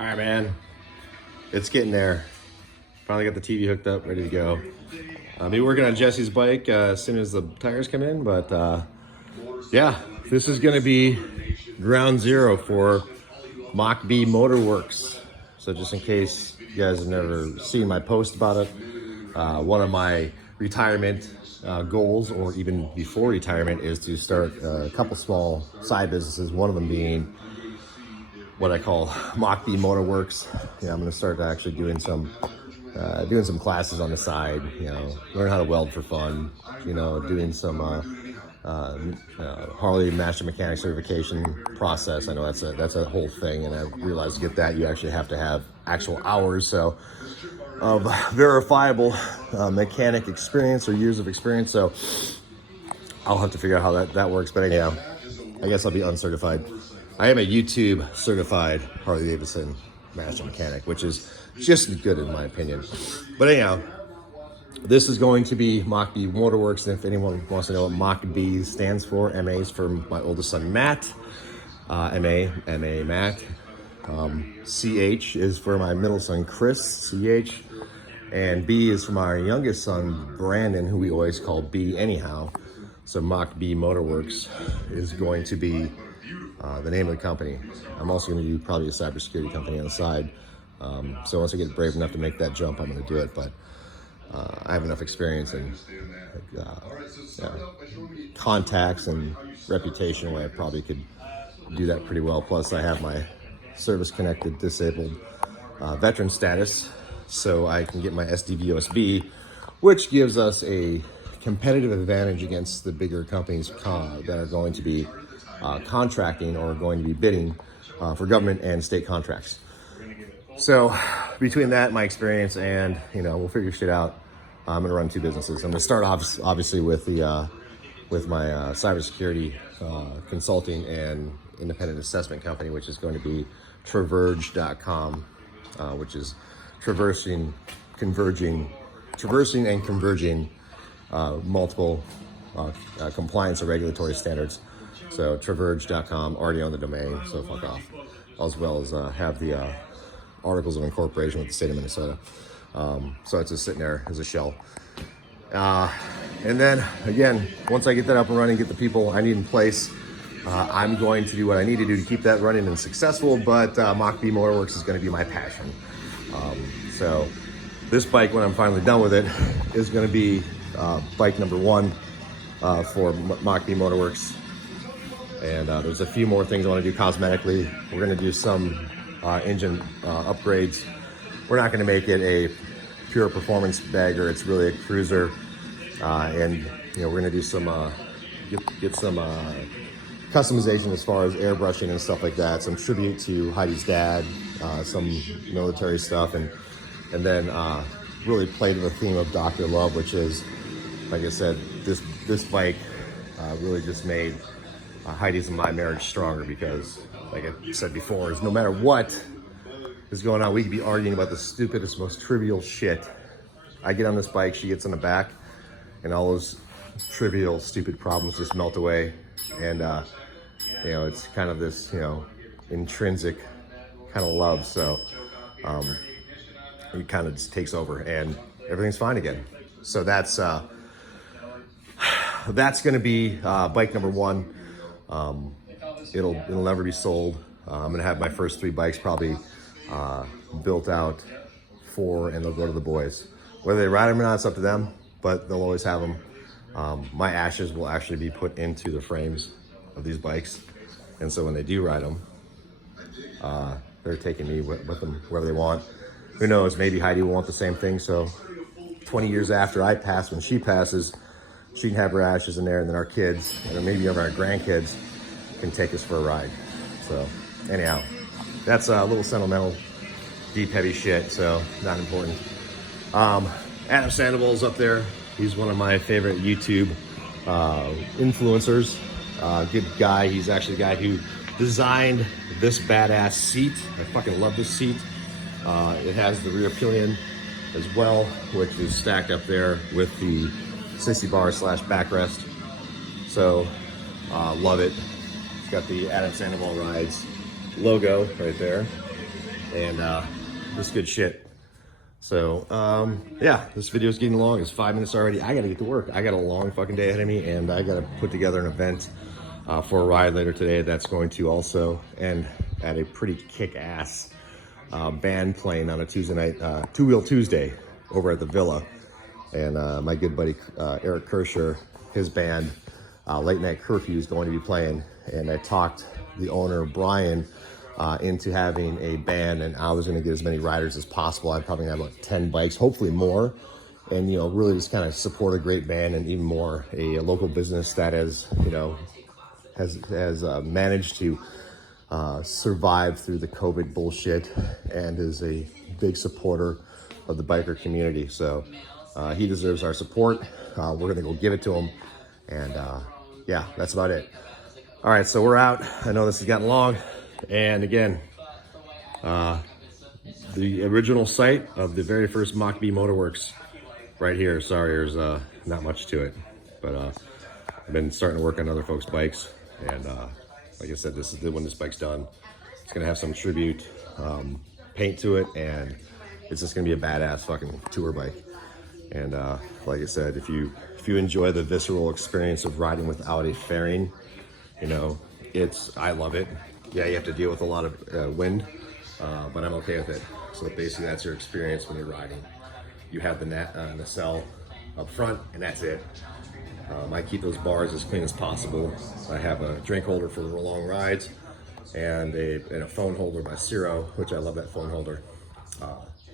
All right, man. It's getting there. Finally got the TV hooked up, ready to go. I'll be working on Jesse's bike as soon as the tires come in, but yeah, this is going to be ground zero for MACH-B Motorworkz. So just in case you guys have never seen my post about it, one of my retirement goals, or even before retirement, is to start a couple small side businesses, one of them being what I call MACH-B Motorworkz. Yeah, I'm going to start actually doing some classes on the side, learn how to weld for fun, doing some Harley master mechanic certification process. I know that's a whole thing, and I realized to get that you actually have to have actual hours of verifiable mechanic experience or years of experience. So I'll have to figure out how that works. But anyhow, I guess I'll be uncertified. I am a YouTube certified Harley Davidson master mechanic, which is just as good in my opinion. But anyhow, this is going to be MACH-B Motorworkz, and if anyone wants to know what MACH-B stands for, MA is for my oldest son Matt, MA Matt, CH is for my middle son Chris, CH, and B is for my youngest son Brandon, who we always call B anyhow. So MACH-B Motorworkz is going to be the name of the company. I'm also going to do probably a cybersecurity company on the side. So once I get brave enough to make that jump, I'm going to do it. But I have enough experience and contacts and reputation where I probably could do that pretty well. Plus, I have my service-connected disabled veteran status, so I can get my SDVOSB, which gives us a competitive advantage against the bigger companies that are going to be contracting or going to be bidding for government and state contracts. So between that, my experience, and we'll figure shit out. I'm gonna run two businesses. I'm gonna start obviously with my cybersecurity consulting and independent assessment company, which is going to be Traverge.com, which is traversing and converging multiple compliance or regulatory standards. So Traverge.com, already on the domain, so fuck off. As well as have the articles of incorporation with the state of Minnesota. So it's just sitting there as a shell. And then again, once I get that up and running, get the people I need in place, I'm going to do what I need to do to keep that running and successful, but MACH-B Motorworkz is going to be my passion. So this bike, when I'm finally done with it, is going to be bike number one for MACH-B Motorworkz. And there's a few more things I want to do cosmetically. We're going to do some engine upgrades. We're not going to make it a pure performance bagger. It's really a cruiser, and we're going to do some get some customization as far as airbrushing and stuff like that. Some tribute to Heidi's dad, some military stuff, and then really play to the theme of Dr. Love, which is, like I said, this bike really just made Heidi's and my marriage stronger, because, like I said before, is no matter what is going on, we could be arguing about the stupidest, most trivial shit. I get on this bike, she gets on the back, and all those trivial, stupid problems just melt away. And it's kind of this, intrinsic kind of love. So it kind of just takes over, and everything's fine again. So that's going to be bike number one. It'll never be sold. I'm gonna have my first three bikes probably built out for, and they'll go to the boys. Whether they ride them or not, it's up to them, but they'll always have them. My ashes will actually be put into the frames of these bikes, and so when they do ride them, they're taking me with them wherever they want. Who knows, maybe Heidi will want the same thing, so 20 years after I pass, when she passes, she can have her ashes in there, and then our kids, and maybe even our grandkids, can take us for a ride. So anyhow, that's a little sentimental, deep, heavy shit, so not important. Adam Sandoval's up there. He's one of my favorite YouTube influencers. Good guy. He's actually the guy who designed this badass seat. I fucking love this seat. It has the rear pillion as well, which is stacked up there with the 60 bar / backrest. So love it. It's got the Adam Sandoval Rides logo right there. and just good shit. So yeah, this video is getting long. It's 5 minutes already. I gotta get to work. I got a long fucking day ahead of me, and I gotta put together an event for a ride later today that's going to also end at a pretty kick-ass band playing on a Tuesday night, Two Wheel Tuesday over at the Villa. And my good buddy Eric Kirscher, his band, Late Night Curfew, is going to be playing. And I talked the owner, Brian, into having a band, and I was going to get as many riders as possible. I'd probably have like 10 bikes, hopefully more. And, you know, really just kind of support a great band, and even more a local business that has, you know, has managed to survive through the COVID bullshit and is a big supporter of the biker community. So he deserves our support. We're going to go give it to him. And yeah, that's about it. All right, so we're out. I know this has gotten long. And again, the original site of the very first MACH-B Motorworkz right here. Sorry, there's not much to it. But I've been starting to work on other folks' bikes. And like I said, this is when this bike's done. It's gonna have some tribute paint to it, and it's just gonna be a badass fucking tour bike. And like I said, if you enjoy the visceral experience of riding without a fairing, you know, I love it. Yeah, you have to deal with a lot of wind, but I'm okay with it. So basically, that's your experience when you're riding. You have the nacelle up front, and that's it. I keep those bars as clean as possible. I have a drink holder for the long rides, and a phone holder by Ciro, which I love that phone holder.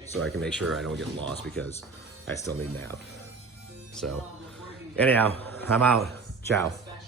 So I can make sure I don't get lost because I still need nav. So anyhow, I'm out. Ciao.